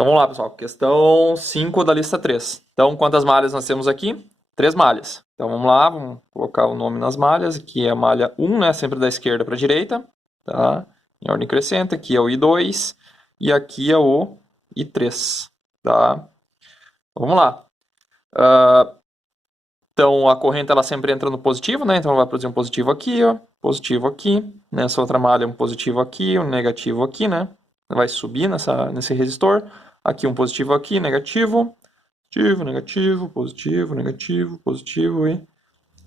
Então vamos lá, pessoal. Questão 5 da lista 3. Então, quantas malhas nós temos aqui? 3 malhas. Então vamos lá, vamos colocar o nome nas malhas. Aqui é a malha 1, né? Sempre da esquerda para a direita. Tá? Em ordem crescente. Aqui é o I2 e aqui é o I3. Tá? Então, vamos lá. Então a corrente ela sempre entra no positivo, né? Então ela vai produzir um positivo aqui, ó, positivo aqui. Nessa outra malha um positivo aqui, um negativo aqui, né? Vai subir nesse resistor. Aqui um positivo aqui, negativo, positivo, negativo, positivo, negativo, positivo e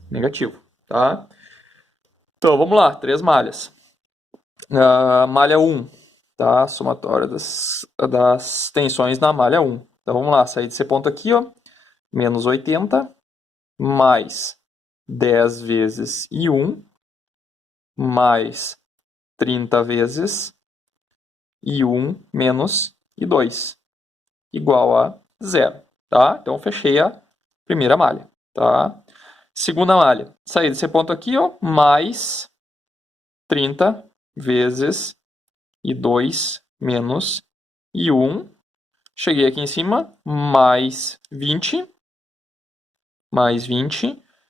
negativo, tá? Então vamos lá, 3 malhas. Malha 1, tá? Somatória das tensões na malha 1. Então vamos lá, sair desse ponto aqui, ó, menos 80 mais 10 vezes I1 mais 30 vezes I1 menos I2 igual a 0, tá? Então fechei a primeira malha, tá? Segunda malha, saí desse ponto aqui, ó, mais 30 vezes I2 menos I1. Cheguei aqui em cima, mais 20.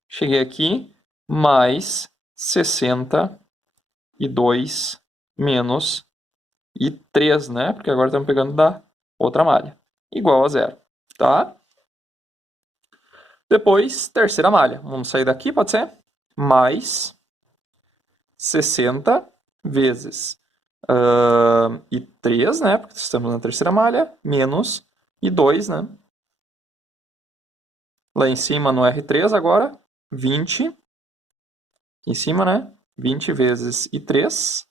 Cheguei aqui, mais 62 menos I3, né? Porque agora estamos pegando da outra malha. Igual a 0, tá? Depois, terceira malha. Vamos sair daqui, pode ser? Mais 60 vezes I3, né? Porque estamos na terceira malha, menos I2, né? Lá em cima no R3 agora, 20. Aqui em cima, né? 20 vezes I3,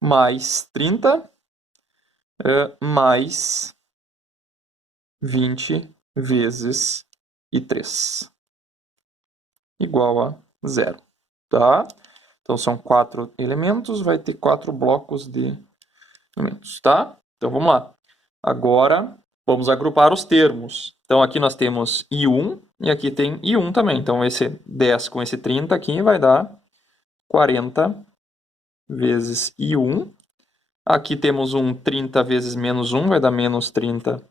mais 30, mais 20 vezes I3, igual a 0, tá? Então são 4 elementos, vai ter 4 blocos de elementos, tá? Então vamos lá. Agora vamos agrupar os termos. Então aqui nós temos I1 e aqui tem I1 também. Então esse 10 com esse 30 aqui vai dar 40 vezes I1. Aqui temos um 30 vezes menos 1, vai dar menos 30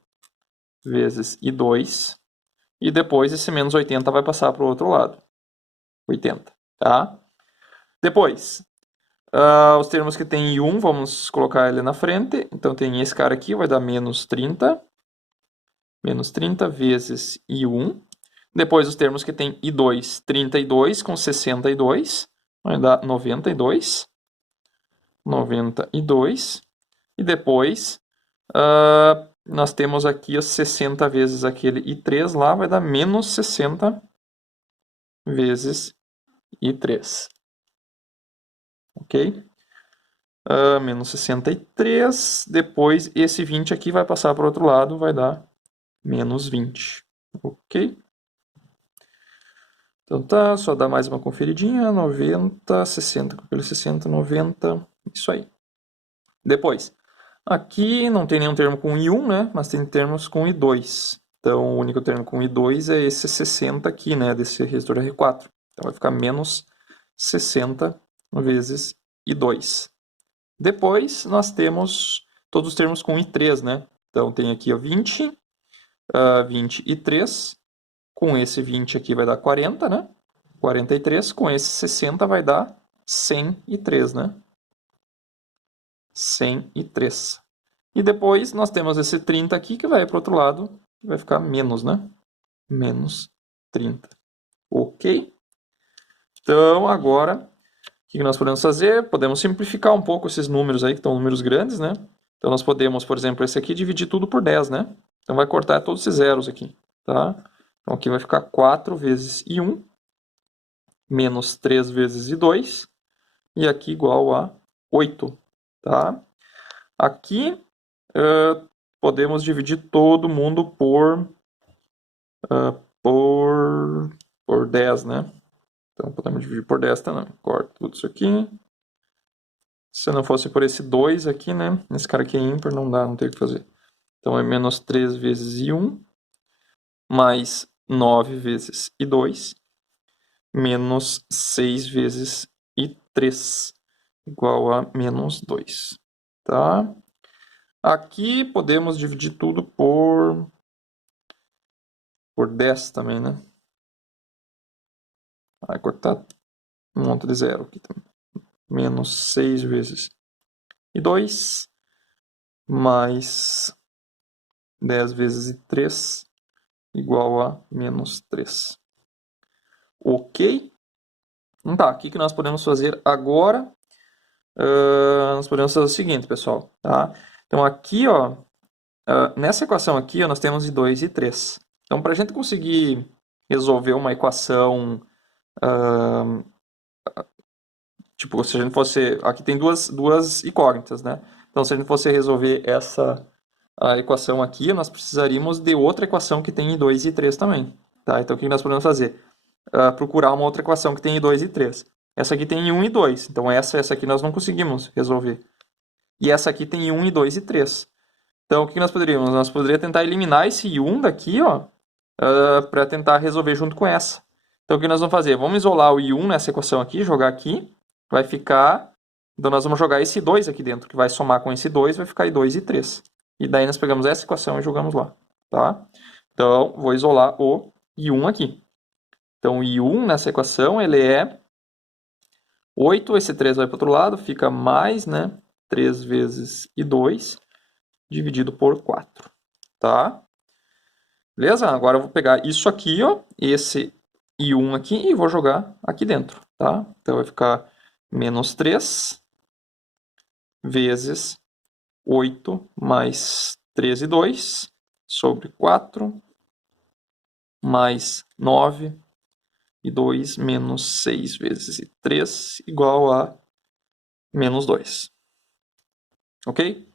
vezes I2. E depois esse menos 80 vai passar para o outro lado. 80, tá? Depois, os termos que tem I1, vamos colocar ele na frente. Então tem esse cara aqui, vai dar menos 30. Menos 30 vezes I1. Depois os termos que tem I2, 32 com 62, vai dar 92. 92. E depois nós temos aqui os 60 vezes aquele I3 lá, vai dar menos 60 vezes I3. Ok? Menos 63. Depois esse 20 aqui vai passar para o outro lado, vai dar menos 20. Ok? Então tá, só dá mais uma conferidinha. 90, 60, pelo 60, 90. Isso aí. Depois, aqui não tem nenhum termo com I1, né? Mas tem termos com I2. Então, o único termo com I2 é esse 60 aqui, né? Desse resistor R4. Então, vai ficar menos 60 vezes I2. Depois, nós temos todos os termos com I3, né? Então, tem aqui o 20, 20 I3. Com esse 20 aqui vai dar 40, né? 43. Com esse 60 vai dar 103, né? 103. E depois nós temos esse 30 aqui que vai para o outro lado, que vai ficar menos, né? Menos 30. Ok? Então, agora, o que nós podemos fazer? Podemos simplificar um pouco esses números aí, que estão números grandes, né? Então, nós podemos, por exemplo, esse aqui, dividir tudo por 10, né? Então, vai cortar todos esses zeros aqui, tá? Então, aqui vai ficar 4 vezes I1, menos 3 vezes I2, e aqui igual a 8, tá? Aqui, podemos dividir todo mundo por 10, né? Então, podemos dividir por 10 também. Corto tudo isso aqui. Se não fosse por esse 2 aqui, né? Esse cara aqui é ímpar, não dá, não tem o que fazer. Então, é menos 3 vezes I1, mais 9 vezes I2, menos 6 vezes I3, igual a menos 2, tá? Aqui podemos dividir tudo por 10 também, né? Vai cortar um monte de zero aqui também. Menos 6 vezes e 2, mais 10 vezes 3, igual a menos 3. Ok? Então tá, o que nós podemos fazer agora? Nós podemos fazer o seguinte, pessoal. Tá? Então aqui, ó, nessa equação aqui, ó, nós temos I2 e I3. Então, para a gente conseguir resolver uma equação, tipo, se a gente fosse... Aqui tem duas incógnitas, né? Então, se a gente fosse resolver a equação aqui, nós precisaríamos de outra equação que tem I2 e I3 também. Tá? Então, o que nós podemos fazer? Procurar uma outra equação que tem I2 e I3. Essa aqui tem I1 e 2. Então, essa aqui nós não conseguimos resolver. E essa aqui tem I1 e 2 e 3. Então, o que nós poderíamos? Nós poderíamos tentar eliminar esse I1 daqui, ó, para tentar resolver junto com essa. Então, o que nós vamos fazer? Vamos isolar o I1 nessa equação aqui, jogar aqui. Vai ficar... Então, nós vamos jogar esse 2 aqui dentro, que vai somar com esse 2, vai ficar I2 e 3. E daí nós pegamos essa equação e jogamos lá. Tá? Então, vou isolar o I1 aqui. Então, o I1 nessa equação, ele é 8, esse 3 vai para o outro lado, fica mais, né, 3 vezes I2, dividido por 4. Tá? Beleza? Agora eu vou pegar isso aqui, ó, esse I1 aqui, e vou jogar aqui dentro. Tá? Então, vai ficar menos 3 vezes 8 mais 13 e 2 sobre 4 mais 9 e 2 menos 6 vezes 3 igual a menos 2. Ok?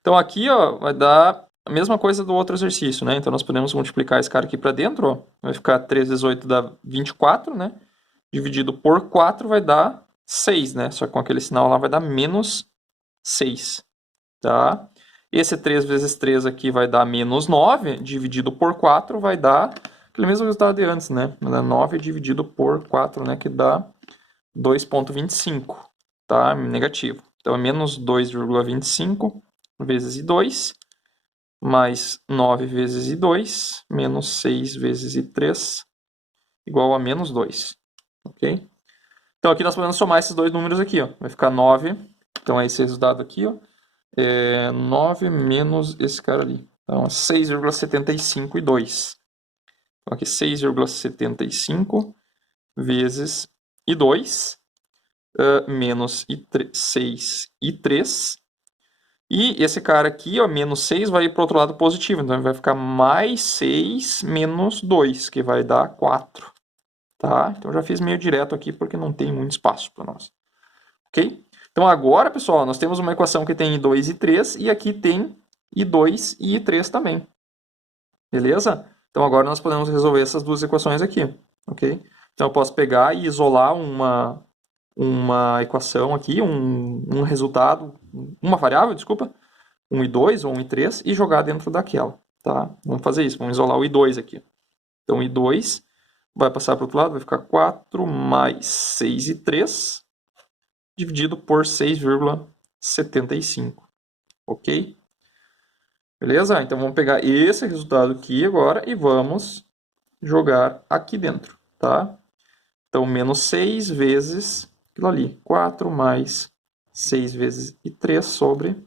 Então aqui, ó, vai dar a mesma coisa do outro exercício, né? Então nós podemos multiplicar esse cara aqui para dentro, ó. Vai ficar 3 vezes 8 dá 24, né? Dividido por 4 vai dar 6, né? Só que com aquele sinal lá vai dar menos 6, tá? Esse 3 vezes 3 aqui vai dar menos 9, dividido por 4 vai dar aquele mesmo resultado de antes, né? Vai dar 9 dividido por 4, né? Que dá 2,25, tá? Negativo. Então é menos 2,25 vezes I2, mais 9 vezes I2, menos 6 vezes I3, igual a menos 2, ok? Então aqui nós podemos somar esses dois números aqui, ó. Vai ficar 9, então é esse resultado aqui, ó. 9 menos esse cara ali. Então, 6,75 e 2. Então, aqui 6,75 vezes e 2, menos 6 e 3. E esse cara aqui, ó, menos 6, vai ir para o outro lado positivo. Então, vai ficar mais 6 menos 2, que vai dar 4. Tá? Então, já fiz meio direto aqui, porque não tem muito espaço para nós. Ok? Então, agora, pessoal, nós temos uma equação que tem I2 e 3, e aqui tem I2 e I3 também. Beleza? Então, agora nós podemos resolver essas duas equações aqui. Ok? Então, eu posso pegar e isolar uma equação aqui, um resultado, uma variável, desculpa, um I2 ou um I3, e jogar dentro daquela. Tá? Vamos fazer isso, vamos isolar o I2 aqui. Então, I2 vai passar para o outro lado, vai ficar 4 mais 6 e 3, dividido por 6,75. Ok? Beleza? Então, vamos pegar esse resultado aqui agora e vamos jogar aqui dentro, tá? Então, menos 6 vezes aquilo ali. 4 mais 6 vezes e 3 sobre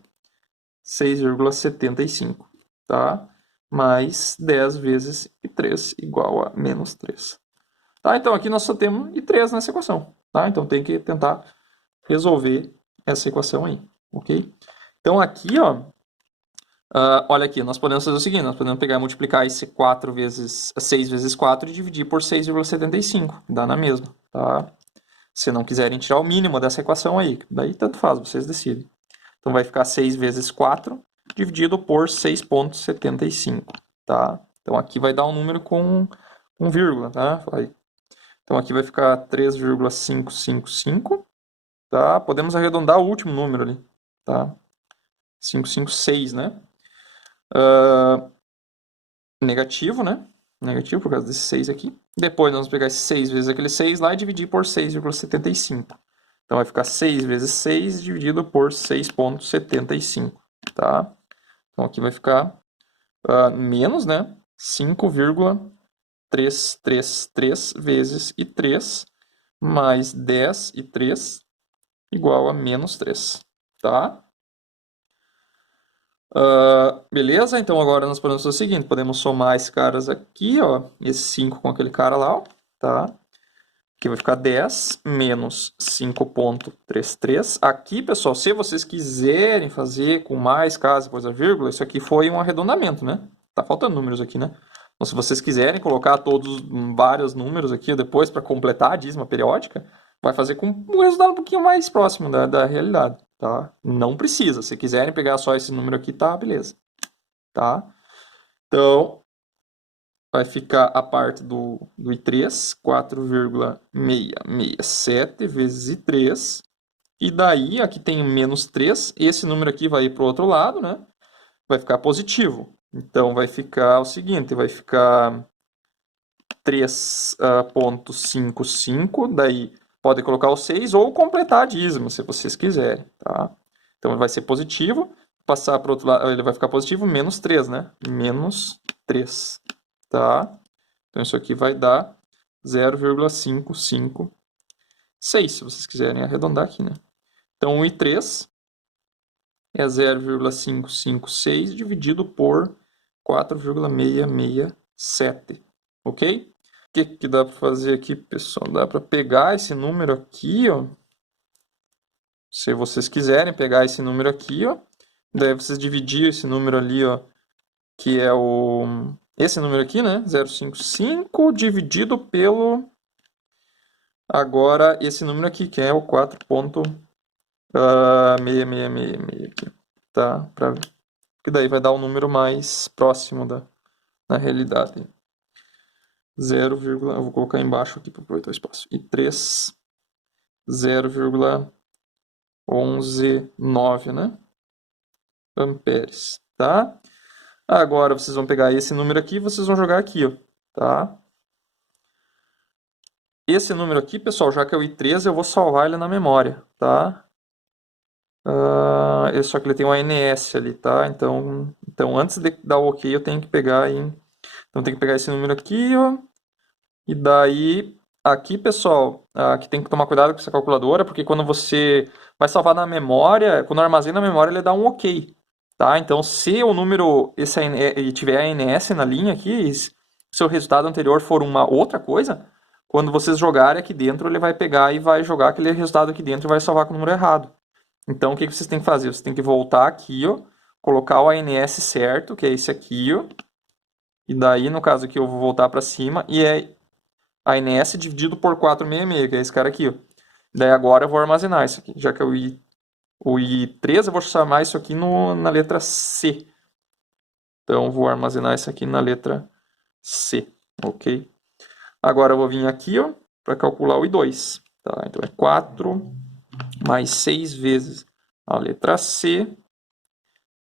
6,75, tá? Mais 10 vezes e 3 igual a menos 3. Tá? Então, aqui nós só temos I3 nessa equação, tá? Então, tem que tentar resolver essa equação aí, ok? Então, aqui, ó, olha aqui, nós podemos fazer o seguinte, nós podemos pegar e multiplicar esse 6 vezes 4 e dividir por 6,75, dá na mesma, tá? Se não quiserem tirar o mínimo dessa equação aí, daí tanto faz, vocês decidem. Então vai ficar 6 vezes 4 dividido por 6,75, tá? Então aqui vai dar um número com vírgula, tá? Então aqui vai ficar 3,555, tá? Podemos arredondar o último número ali, tá? 556, né? Negativo, né? Negativo por causa desse 6 aqui. Depois nós vamos pegar esse 6 vezes aquele 6 lá e dividir por 6,75. Então vai ficar 6 vezes 6 dividido por 6,75, tá? Então aqui vai ficar menos, né? 5,333 vezes e 3 mais 10 e 3 igual a menos 3, tá? Beleza? Então agora nós podemos fazer o seguinte, podemos somar esses caras aqui, ó, esse 5 com aquele cara lá, ó, tá? Aqui vai ficar 10 menos 5,33. Aqui, pessoal, se vocês quiserem fazer com mais casas depois da vírgula, isso aqui foi um arredondamento, né? Tá faltando números aqui, né? Então, se vocês quiserem colocar todos vários números aqui depois para completar a dízima periódica, vai fazer com um resultado um pouquinho mais próximo da realidade, tá? Não precisa. Se quiserem pegar só esse número aqui, tá, beleza. Tá? Então, vai ficar a parte do I3, 4,667 vezes I3. E daí, aqui tem menos 3. Esse número aqui vai ir para o outro lado, né? Vai ficar positivo. Então, vai ficar o seguinte, vai ficar 3,55. Daí, pode colocar o 6 ou completar a dízima, se vocês quiserem, tá? Então, vai ser positivo. Passar para o outro lado, ele vai ficar positivo, menos 3, né? Menos 3. Tá? Então, isso aqui vai dar 0,556, se vocês quiserem arredondar aqui, né? Então, 1 e 3 é 0,556 dividido por 4,667, ok? O que dá para fazer aqui, pessoal? Dá para pegar esse número aqui, ó. Se vocês quiserem pegar esse número aqui, ó. Daí vocês dividir esse número ali, ó, que é esse número aqui, né? 0,55 dividido pelo... Agora, esse número aqui, que é o 4,666 aqui, tá? Que daí vai dar um número mais próximo da realidade. 0, eu vou colocar embaixo aqui para aproveitar o espaço. E 3, 0,119, né? Amperes, tá? Agora vocês vão pegar esse número aqui e vocês vão jogar aqui, ó, tá? Esse número aqui, pessoal, já que é o I3, eu vou salvar ele na memória, tá? Só que ele tem um ANS ali, tá? Então antes de dar o OK, eu tenho que pegar então tem que pegar esse número aqui, ó. E daí, aqui, pessoal, aqui tem que tomar cuidado com essa calculadora, porque quando você vai salvar na memória, quando armazena na memória, ele dá um OK, tá? Então, se o número tiver ANS na linha aqui, e se o seu resultado anterior for uma outra coisa, quando vocês jogarem aqui dentro, ele vai pegar e vai jogar aquele resultado aqui dentro e vai salvar com o número errado. Então, o que vocês têm que fazer? Vocês têm que voltar aqui, ó, colocar o ANS certo, que é esse aqui, ó. E daí, no caso aqui, eu vou voltar para cima e é ANS dividido por 466, que é esse cara aqui, ó. Daí agora eu vou armazenar isso aqui. Já que é o I3, eu vou chamar isso aqui na letra C. Então, eu vou armazenar isso aqui na letra C, ok? Agora eu vou vir aqui, ó, para calcular o I2. Tá? Então, é 4 mais 6 vezes a letra C,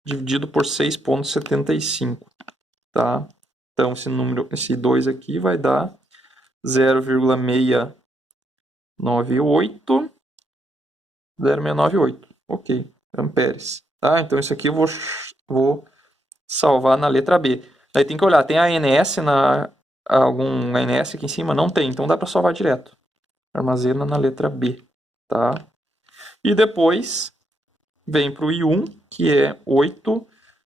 dividido por 6,75. Tá? Então, esse 2 aqui vai dar 0,698. Ok, amperes. Tá? Então, isso aqui eu vou salvar na letra B. Daí tem que olhar, tem ANS algum ANS aqui em cima? Não tem, então dá para salvar direto. Armazena na letra B. Tá? E depois vem para o I1, que é 8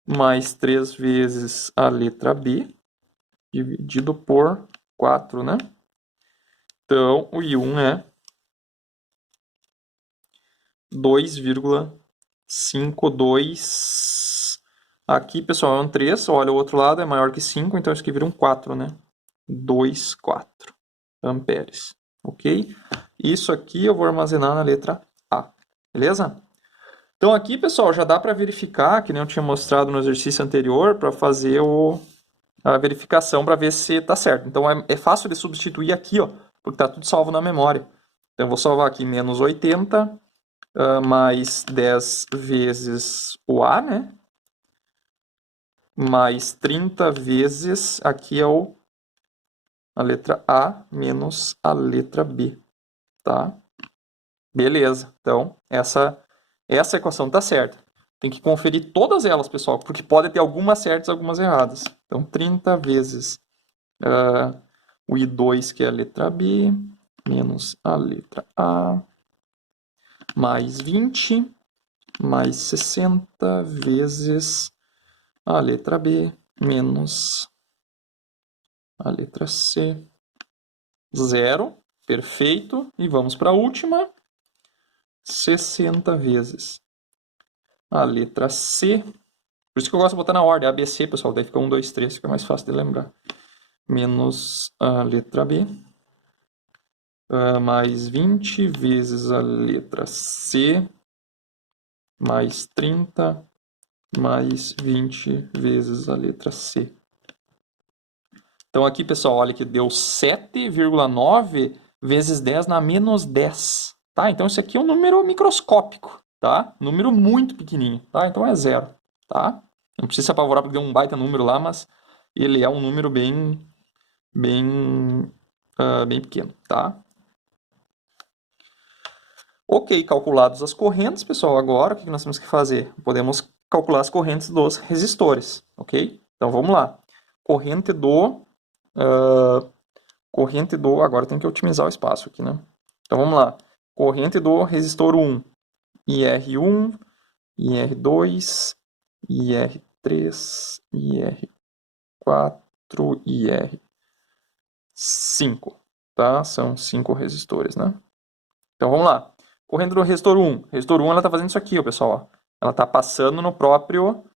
mais 3 vezes a letra B, dividido por 4, né? Então, o I1 é 2,52. Aqui, pessoal, é um 3. Olha, o outro lado é maior que 5, então isso aqui vira um 4, né? 2,4 amperes. Ok? Isso aqui eu vou armazenar na letra A. Beleza? Então aqui, pessoal, já dá para verificar, que nem eu tinha mostrado no exercício anterior, para fazer a verificação para ver se está certo. Então é fácil de substituir aqui, ó, porque está tudo salvo na memória. Então eu vou salvar aqui menos 80 mais 10 vezes o A, né? Mais 30 vezes, aqui é a letra A menos a letra B, tá? Beleza, então essa equação está certa. Tem que conferir todas elas, pessoal, porque pode ter algumas certas e algumas erradas. Então, 30 vezes o I2, que é a letra B, menos a letra A, mais 20, mais 60 vezes a letra B, menos a letra C. 0, perfeito. E vamos para a última. 60 vezes a letra C. Por isso que eu gosto de botar na ordem, ABC, pessoal. Daí fica 1, 2, 3, fica mais fácil de lembrar. Menos a letra B. Mais 20 vezes a letra C. Mais 30. Mais 20 vezes a letra C. Então aqui, pessoal, olha que deu 7,9 vezes 10 na menos 10. Tá? Então isso aqui é um número microscópico, tá? Número muito pequenininho, tá? Então é 0, tá? Não precisa se apavorar porque deu um baita número lá, mas ele é um número bem pequeno, tá? Ok, calculadas as correntes, pessoal, agora o que nós temos que fazer? Podemos calcular as correntes dos resistores, ok? Então vamos lá. Corrente do... Agora tem que otimizar o espaço aqui, né? Então vamos lá. Corrente do resistor 1, IR1, IR2, IR3, IR4, IR5, tá? São 5 resistores, né? Então vamos lá. Corrente do resistor 1. Resistor 1 ela está fazendo isso aqui, ó, pessoal. Ó. Ela está passando no próprio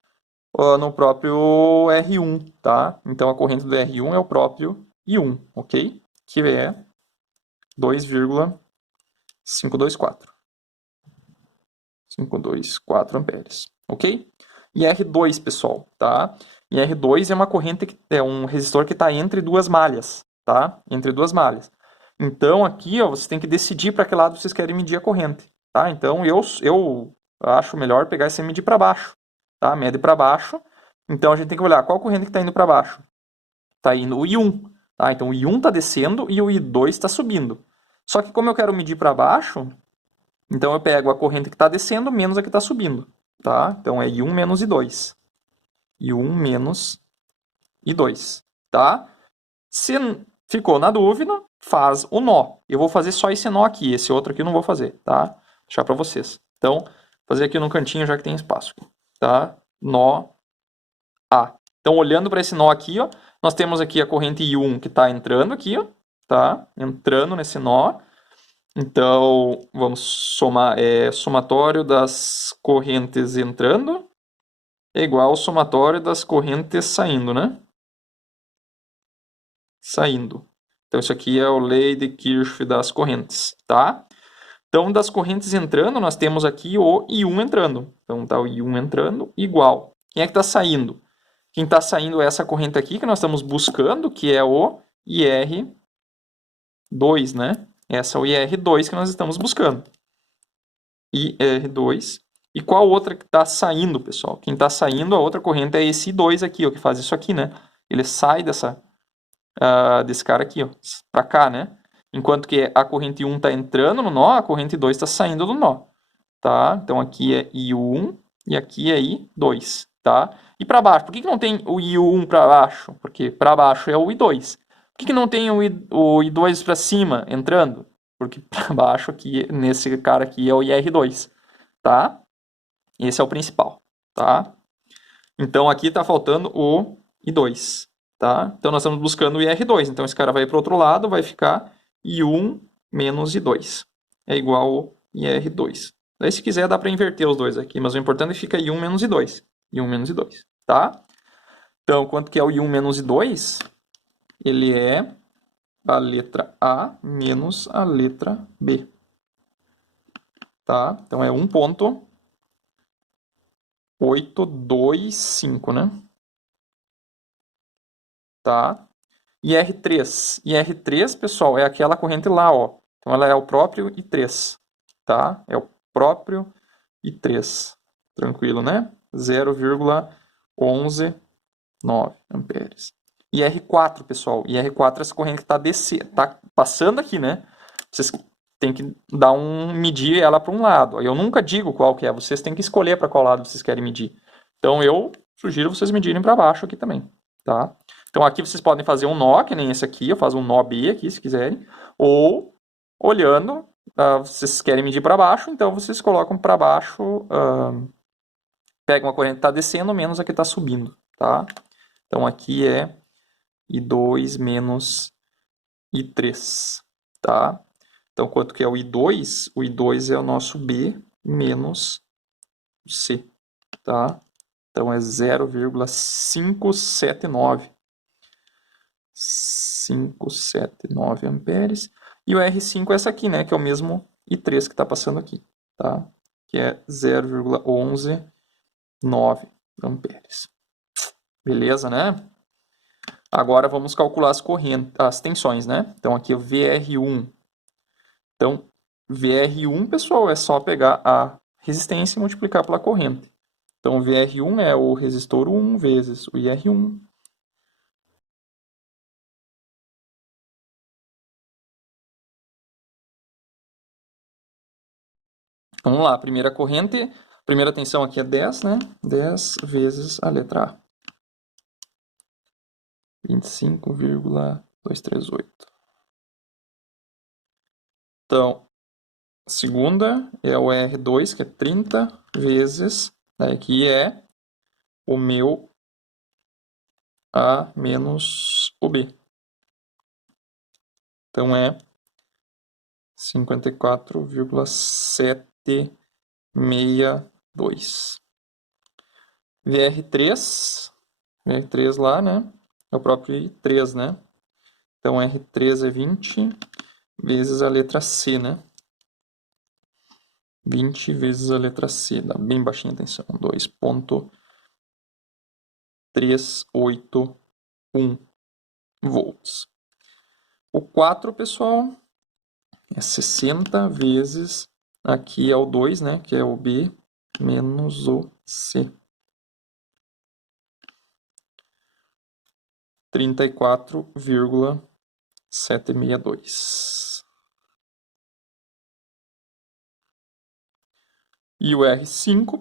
R1, tá? Então a corrente do R1 é o próprio I1, ok? Que é 2,524. 524 amperes, ok? E R2, pessoal, tá? E R2 é uma corrente que é um resistor que está entre duas malhas, tá? Entre duas malhas. Então aqui, ó, vocês têm que decidir para que lado vocês querem medir a corrente, tá? Então eu acho melhor pegar esse e medir para baixo, tá? Mede para baixo. Então a gente tem que olhar qual corrente que está indo para baixo. Está indo o I1, tá? Então o I1 está descendo e o I2 está subindo. Só que como eu quero medir para baixo, então eu pego a corrente que está descendo menos a que está subindo, tá? Então é I1 menos I2. I1 menos I2, tá? Se ficou na dúvida, faz o nó. Eu vou fazer só esse nó aqui, esse outro aqui eu não vou fazer, tá? Vou deixar para vocês. Então, fazer aqui no cantinho já que tem espaço, tá? Nó A. Então, olhando para esse nó aqui, ó, nós temos aqui a corrente I1 que está entrando aqui, ó, tá? Entrando nesse nó. Então, vamos somar, somatório das correntes entrando é igual ao somatório das correntes saindo, né? Saindo. Então, isso aqui é a lei de Kirchhoff das correntes, tá? Então, das correntes entrando, nós temos aqui o I1 entrando. Então, tá o I1 entrando igual. Quem é que está saindo? Quem está saindo é essa corrente aqui que nós estamos buscando, que é o IR2, né? Essa é o IR2 que nós estamos buscando. IR2. E qual outra que está saindo, pessoal? Quem está saindo, a outra corrente é esse I2 aqui, ó, que faz isso aqui, né? Ele sai desse cara aqui, ó, para cá, né? Enquanto que a corrente 1 está entrando no nó, a corrente 2 está saindo do nó, tá? Então aqui é I1 e aqui é I2, tá? E para baixo, por que não tem o I1 para baixo? Porque para baixo é o I2. Por que não tem o I2 para cima entrando? Porque para baixo aqui, nesse cara aqui é o IR2, tá? Esse é o principal, tá? Então aqui está faltando o I2, tá? Então nós estamos buscando o IR2. Então esse cara vai para o outro lado, vai ficar I1 menos I2. É igual ao IR2. Daí se quiser dá para inverter os dois aqui, mas o importante é que fica I1 menos I2. I1 menos I2, tá? Então quanto que é o I1 menos I2? Ele é a letra A menos a letra B. Tá? Então é 1,825, né? Tá? E R3. E R3, pessoal, é aquela corrente lá, ó. Então ela é o próprio I3, tá? É o próprio I3. Tranquilo, né? 0,119 amperes. E R4, pessoal. E R4 é essa corrente que está passando aqui, né? Vocês tem que medir ela para um lado. Eu nunca digo qual que é, vocês têm que escolher para qual lado vocês querem medir. Então eu sugiro vocês medirem para baixo aqui também, tá? Então aqui vocês podem fazer um nó, que nem esse aqui, eu faço um nó B aqui, se quiserem, ou olhando, vocês querem medir para baixo, então vocês colocam para baixo, pega uma corrente que está descendo menos a que está subindo, tá? Então aqui é I2 menos I3, tá? Então quanto que é o I2? O I2 é o nosso B menos o C, tá? Então é 0,579. 579 amperes. E o R5 é essa aqui, né? Que é o mesmo I3 que está passando aqui, tá? Que é 0,119 amperes. Beleza, né? Agora vamos calcular as tensões, né? Então aqui é o VR1. Então, VR1, pessoal, é só pegar a resistência e multiplicar pela corrente. Então, o VR1 é o resistor 1 vezes o IR1. Vamos lá, primeira corrente, primeira tensão aqui é 10, né? 10 vezes a letra A. 25,238. Então, a segunda é o R2, que é 30 vezes, daí aqui é o meu A menos o B. Então é 54,762. VR3 lá, né? É o próprio I3, né? Então R3 é 20 vezes a letra C, né? 20 vezes a letra C, dá bem baixinha a tensão, 2,381 volts. O 4, pessoal, é 60 vezes, aqui é o 2, né, que é o B menos o C. 34,762. E o R5,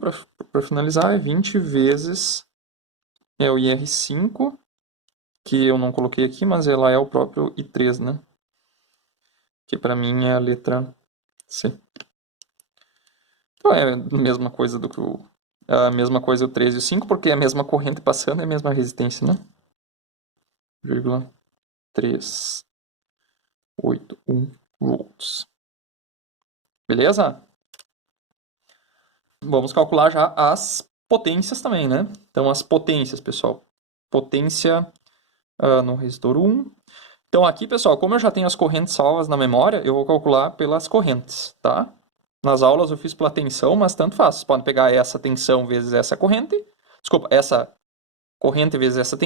para finalizar, é 20 vezes o IR5, que eu não coloquei aqui, mas ela é o próprio I3, né? Que para mim é a letra C. Então é a mesma coisa a mesma coisa o 3 e o 5, porque é a mesma corrente passando, é a mesma resistência, né? 0,381 volts. Beleza? Vamos calcular já as potências também, né? Então, as potências, pessoal. Potência no resistor 1. Então, aqui, pessoal, como eu já tenho as correntes salvas na memória, eu vou calcular pelas correntes, tá? Nas aulas eu fiz pela tensão, mas tanto faz. Vocês podem pegar essa tensão vezes essa corrente. Desculpa, essa corrente vezes essa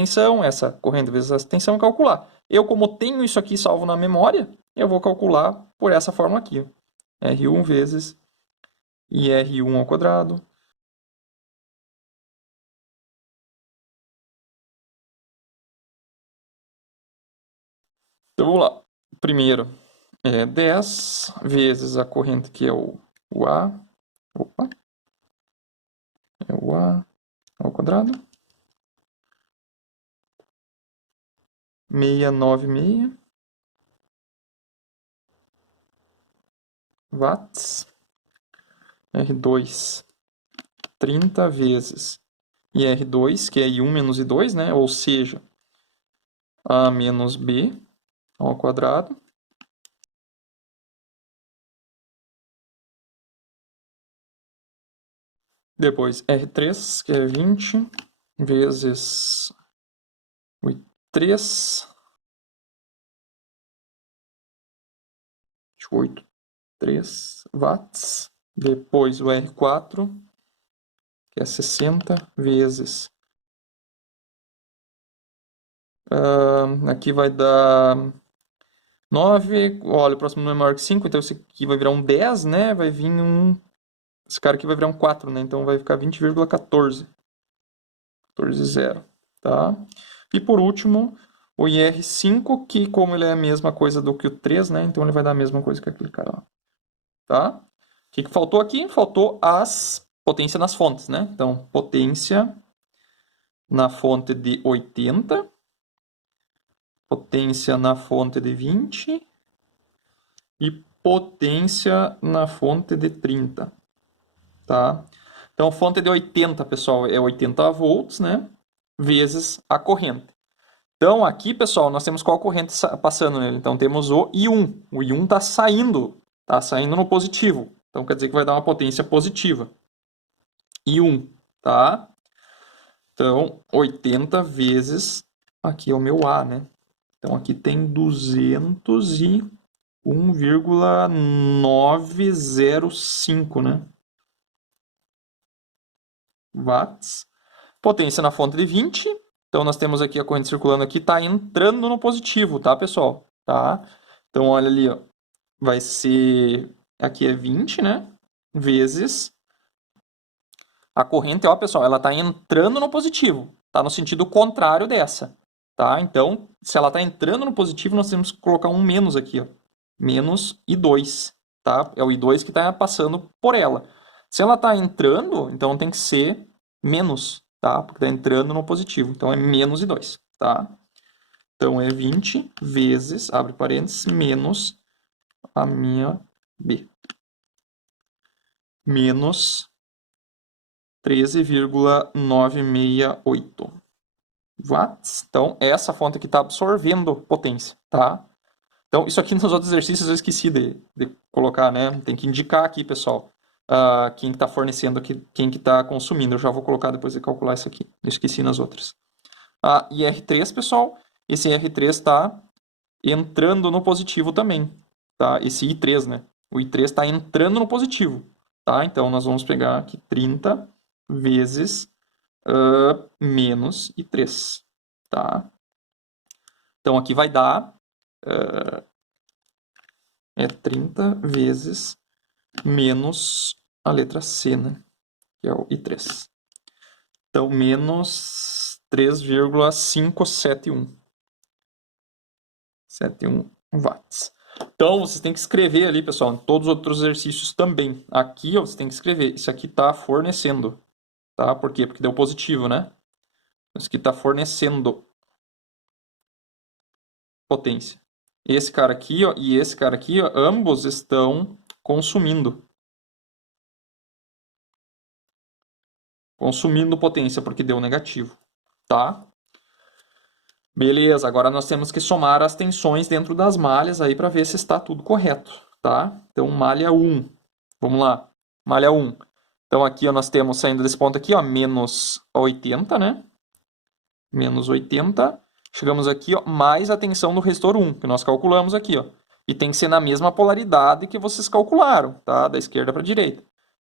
corrente vezes essa tensão e calcular. Eu, como tenho isso aqui salvo na memória, eu vou calcular por essa forma aqui. Ó. R1 vezes IR1 ao quadrado. Então, vamos lá. Primeiro é 10 vezes a corrente que é o A. Opa. É o A ao quadrado. 696 watts. R2, 30 vezes IR2, que é I1 menos I2, né? Ou seja, A menos B ao quadrado. Depois R3, que é 20 vezes o I3. 28, 3 watts. Depois o R4, que é 60 vezes. Aqui vai dar 9. Olha, o próximo não é maior que 5, então esse aqui vai virar um 10, né? Vai vir um. Esse cara aqui vai virar um 4, né? Então vai ficar 20,14. 14,0, tá? E por último, o IR5, que como ele é a mesma coisa do que o 3, né? Então ele vai dar a mesma coisa que aquele cara lá. tá? O que faltou aqui? Faltou as potência nas fontes, né? Então, potência na fonte de 80, potência na fonte de 20 e potência na fonte de 30, tá? Então, fonte de 80, pessoal, é 80 volts, né? Vezes a corrente. Então, aqui, pessoal, nós temos qual corrente passando nele? Então, temos o I1. O I1 está saindo no positivo. Então, quer dizer que vai dar uma potência positiva. I1, tá? Então, 80 vezes, aqui é o meu A, né? Então, aqui tem 201,905, né? Watts. Potência na fonte de 20. Então, nós temos aqui a corrente circulando aqui, está entrando no positivo, tá, pessoal? Tá? Então, olha ali, ó. Vai ser... Aqui é 20, né? Vezes... A corrente, ó, pessoal, ela está entrando no positivo. Está no sentido contrário dessa, tá? Então, se ela está entrando no positivo, nós temos que colocar um menos aqui, ó. Menos I2, tá? É o I2 que está passando por ela. Se ela está entrando, então tem que ser menos, tá? Porque está entrando no positivo. Então, é menos I2, tá? Então, é 20 vezes, abre parênteses, menos a minha B. Menos 13,968 watts. Então, é essa fonte que está absorvendo potência, tá? Então, isso aqui nos outros exercícios eu esqueci de colocar, né? Tem que indicar aqui, pessoal, quem está fornecendo aqui, quem que está consumindo. Eu já vou colocar depois de calcular isso aqui. Eu esqueci nas outras. E R3, pessoal, esse R3 está entrando no positivo também, tá? Esse I3, né? O I3 está entrando no positivo, tá? Então, nós vamos pegar aqui 30 vezes menos I3, tá? Então, aqui vai dar 30 vezes menos a letra C, né? Que é o I3. Então, menos 3,571. 71 watts. Então, vocês têm que escrever ali, pessoal, em todos os outros exercícios também. Aqui, ó, você tem que escrever. Isso aqui está fornecendo. Tá? Por quê? Porque deu positivo, né? Isso aqui está fornecendo potência. Esse cara aqui, ó, e esse cara aqui, ó, ambos estão consumindo. Consumindo potência, porque deu negativo. Tá? Beleza, agora nós temos que somar as tensões dentro das malhas aí para ver se está tudo correto, tá? Então, malha 1. Vamos lá. Malha 1. Então, aqui ó, nós temos, saindo desse ponto aqui, ó, menos 80, né? Menos 80. Chegamos aqui, ó, mais a tensão do resistor 1, que nós calculamos aqui, ó. E tem que ser na mesma polaridade que vocês calcularam, tá? Da esquerda para a direita.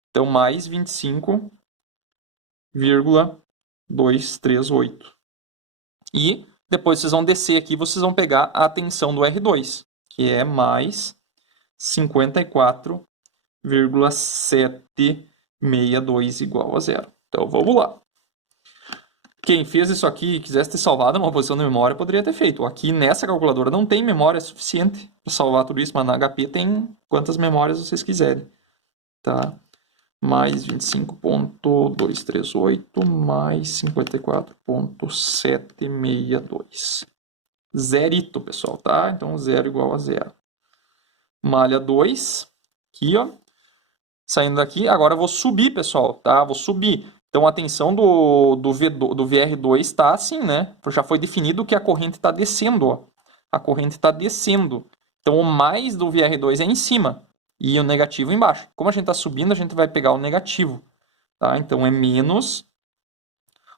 Então, mais 25,238. E depois vocês vão descer aqui, vocês vão pegar a tensão do R2, que é mais 54,762 igual a zero. Então, vamos lá. Quem fez isso aqui e quisesse ter salvado uma posição de memória, poderia ter feito. Aqui nessa calculadora não tem memória suficiente para salvar tudo isso, mas na HP tem quantas memórias vocês quiserem. Tá? Mais 25,238 mais 54,762. Zerito, pessoal, tá? Então, 0 igual a 0. Malha 2, aqui, ó. Saindo daqui, agora eu vou subir, pessoal, tá? Vou subir. Então, a tensão do VR2 está assim, né? Já foi definido que a corrente está descendo, ó. A corrente está descendo. Então, o mais do VR2 é em cima e o negativo embaixo. Como a gente está subindo, a gente vai pegar o negativo, tá? Então, é menos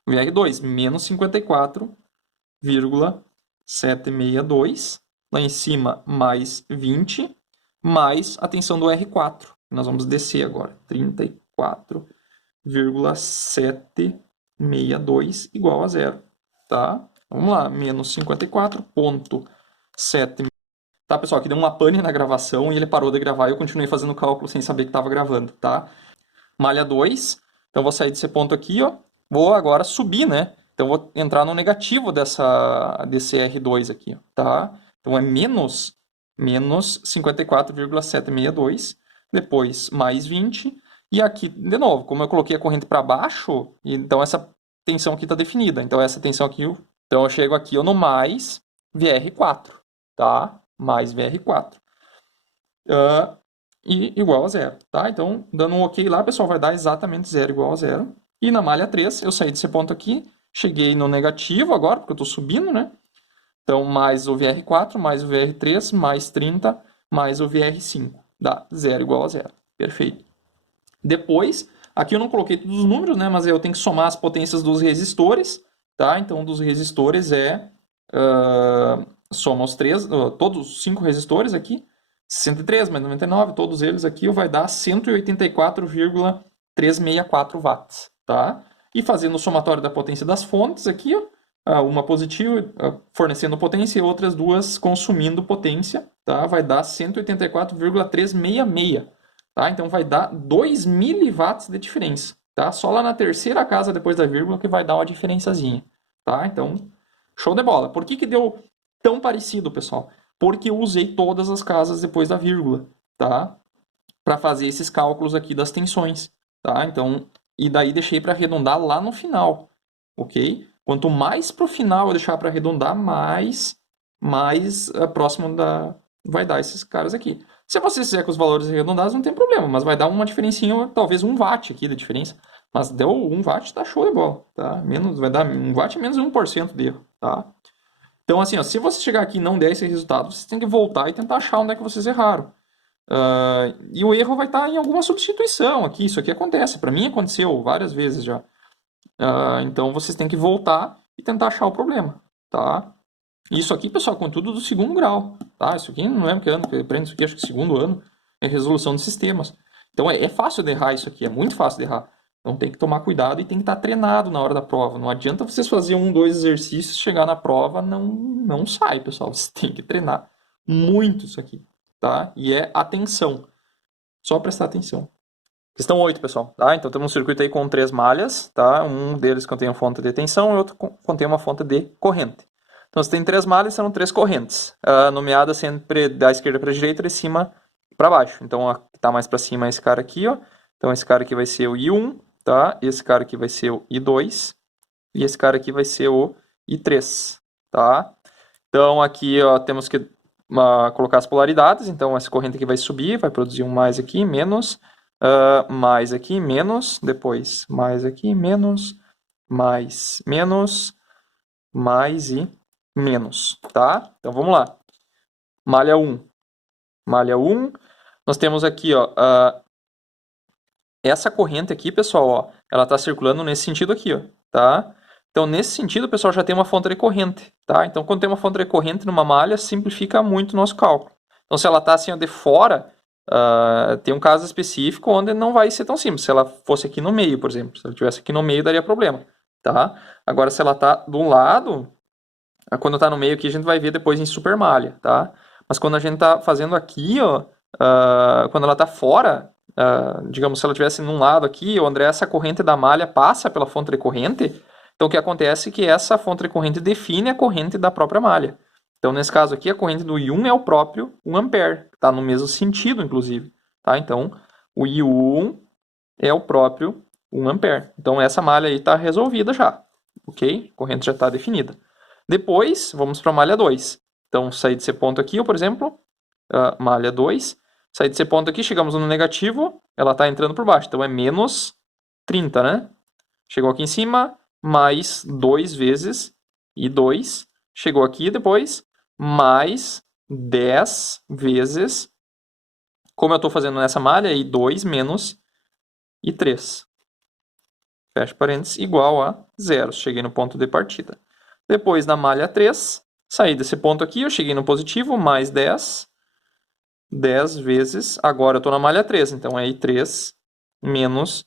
o VR2, menos 54,762. Lá em cima, mais 20, mais a tensão do R4. Nós vamos descer agora. 34,762 igual a zero. Tá? Vamos lá. Menos 54,7. Tá, pessoal? Aqui deu uma pane na gravação e ele parou de gravar e eu continuei fazendo o cálculo sem saber que estava gravando, tá? Malha 2. Então, vou sair desse ponto aqui, ó. Vou agora subir, né? Então, vou entrar no negativo desse R2 aqui, ó, tá? Então, é menos 54,762. depois mais 20, e aqui, de novo, como eu coloquei a corrente para baixo, então essa tensão aqui está definida. Então essa tensão aqui, então eu chego aqui no mais VR4, tá? Mais VR4. E igual a zero, tá? Então, dando um ok lá, pessoal, vai dar exatamente zero igual a zero. E na malha 3, eu saí desse ponto aqui, cheguei no negativo agora, porque eu estou subindo, né? Então, mais o VR4, mais o VR3, mais 30, mais o VR5. Dá zero igual a zero. Perfeito. Depois, aqui eu não coloquei todos os números, né? Mas eu tenho que somar as potências dos resistores, tá? Então, dos resistores soma os todos os 5 resistores aqui, 63 mais 99, todos eles aqui vai dar 184,364 watts, tá? E fazendo o somatório da potência das fontes aqui, uma positiva fornecendo potência e outras duas consumindo potência, tá? Vai dar 184,366, tá? Então vai dar 2 miliwatts de diferença, tá? Só lá na terceira casa depois da vírgula que vai dar uma diferençazinha, tá? Então, show de bola. Por que deu tão parecido, pessoal? Porque eu usei todas as casas depois da vírgula, tá? Para fazer esses cálculos aqui das tensões, tá? Então, e daí deixei para arredondar lá no final, ok? Quanto mais para o final eu deixar para arredondar, mais próximo vai dar esses caras aqui. Se você fizer com os valores arredondados, não tem problema, mas vai dar uma diferencinha, talvez 1 watt aqui de diferença. Mas deu 1 watt, tá show de bola, tá? Vai dar 1 watt menos 1% de erro, tá? Então, assim, ó, se você chegar aqui e não der esse resultado, você tem que voltar e tentar achar onde é que vocês erraram. E o erro vai estar em alguma substituição aqui. Isso aqui acontece. Para mim aconteceu várias vezes já. Então vocês têm que voltar e tentar achar o problema, tá? Isso aqui, pessoal, contudo do segundo grau, tá? Isso aqui não lembro que ano que eu aprendo isso aqui, acho que segundo ano é resolução de sistemas. Então é fácil de errar isso aqui, é muito fácil de errar. Então tem que tomar cuidado e tem que estar treinado na hora da prova. Não adianta vocês fazerem 1, 2 exercícios, chegar na prova, não sai, pessoal. Você tem que treinar muito isso aqui, tá? E é atenção. Só prestar atenção. Questão 8, pessoal. Tá? Então temos um circuito aí com 3 malhas, tá? Um deles contém uma fonte de tensão e outro contém uma fonte de corrente. Então se tem 3 malhas, serão 3 correntes, nomeadas sempre da esquerda para a direita, de cima para baixo. Então, que está mais para cima é esse cara aqui, ó. Então esse cara aqui vai ser o I1, tá? Esse cara aqui vai ser o I2 e esse cara aqui vai ser o I3, tá? Então aqui, ó, temos que colocar as polaridades. Então essa corrente aqui vai subir, vai produzir um mais aqui, menos, mais aqui, menos, depois mais aqui, menos, mais, menos, mais e menos, tá? Então vamos lá. Malha 1. Malha 1, nós temos aqui, ó, essa corrente aqui, pessoal, ó, ela está circulando nesse sentido aqui, ó, tá? Então, nesse sentido, pessoal, já tem uma fonte recorrente, tá? Então, quando tem uma fonte recorrente numa malha, simplifica muito o nosso cálculo. Então, se ela está assim, ó, de fora, tem um caso específico onde não vai ser tão simples. Se ela fosse aqui no meio, por exemplo. Se ela estivesse aqui no meio, daria problema, tá? Agora, se ela está do lado, quando está no meio aqui, a gente vai ver depois em super malha, tá? Mas quando a gente está fazendo aqui, ó, quando ela está fora, digamos, se ela estivesse num lado aqui, o André, essa corrente da malha passa pela fonte recorrente, então o que acontece é que essa fonte recorrente define a corrente da própria malha. Então, nesse caso aqui, a corrente do I1 é o próprio 1 ampere, que está no mesmo sentido, inclusive. Tá? Então, o I1 é o próprio 1 ampere. Então, essa malha aí está resolvida já. Ok? A corrente já está definida. Depois, vamos para a malha 2. Então, sair desse ponto aqui, por exemplo, malha 2. Sair desse ponto aqui, chegamos no negativo, ela está entrando por baixo. Então, é menos 30, né? Chegou aqui em cima, mais 2 vezes I2. Chegou aqui depois, mais 10 vezes, como eu estou fazendo nessa malha, I2 menos I3. Fecha parênteses, igual a 0. Cheguei no ponto de partida. Depois, na malha 3, saí desse ponto aqui, eu cheguei no positivo, mais 10. 10 vezes, agora eu estou na malha 3, então é I3 menos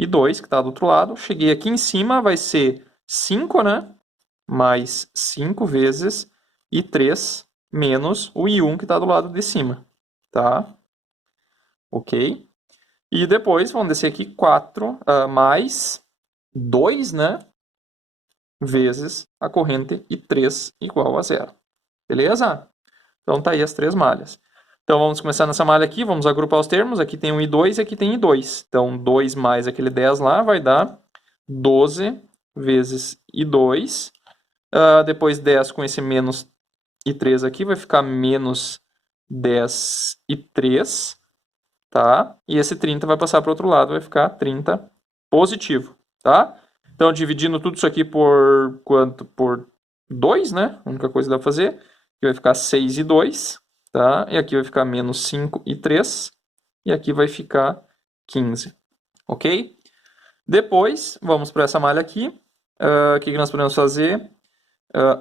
I2, que está do outro lado. Cheguei aqui em cima, vai ser 5, né? Mais 5 vezes I3 menos o I1, que está do lado de cima, tá? Ok? E depois, vamos descer aqui, 4 mais 2, né? Vezes a corrente I3 igual a 0. Beleza? Então, tá aí as 3 malhas. Então, vamos começar nessa malha aqui, vamos agrupar os termos. Aqui tem um I2 e aqui tem I2. Então, 2 mais aquele 10 lá vai dar 12 vezes I2. Depois 10 com esse menos I3 aqui vai ficar menos 10 I3. Tá? E esse 30 vai passar para o outro lado, vai ficar 30 positivo. Tá? Então, dividindo tudo isso aqui por quanto? Por 2, né? A única coisa que dá para fazer. Aqui vai ficar 6 e 2. Tá? E aqui vai ficar menos 5 e 3. E aqui vai ficar 15. Ok? Depois, vamos para essa malha aqui. O que nós podemos fazer?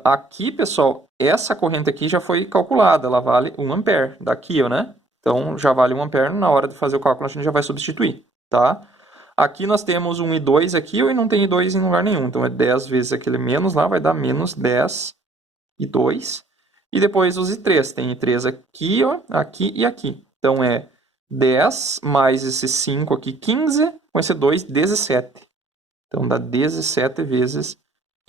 Aqui, pessoal, essa corrente aqui já foi calculada. Ela vale 1 ampere. Daqui, né? Então, já vale 1 ampere. Na hora de fazer o cálculo, a gente já vai substituir. Tá? Aqui nós temos um I2 aqui e não tem I2 em lugar nenhum. Então, é 10 vezes aquele menos lá, vai dar menos 10 I2. E depois os I3. Tem I3 aqui, ó, aqui e aqui. Então, é 10 mais esse 5 aqui, 15. Com esse 2, 17. Então, dá 17 vezes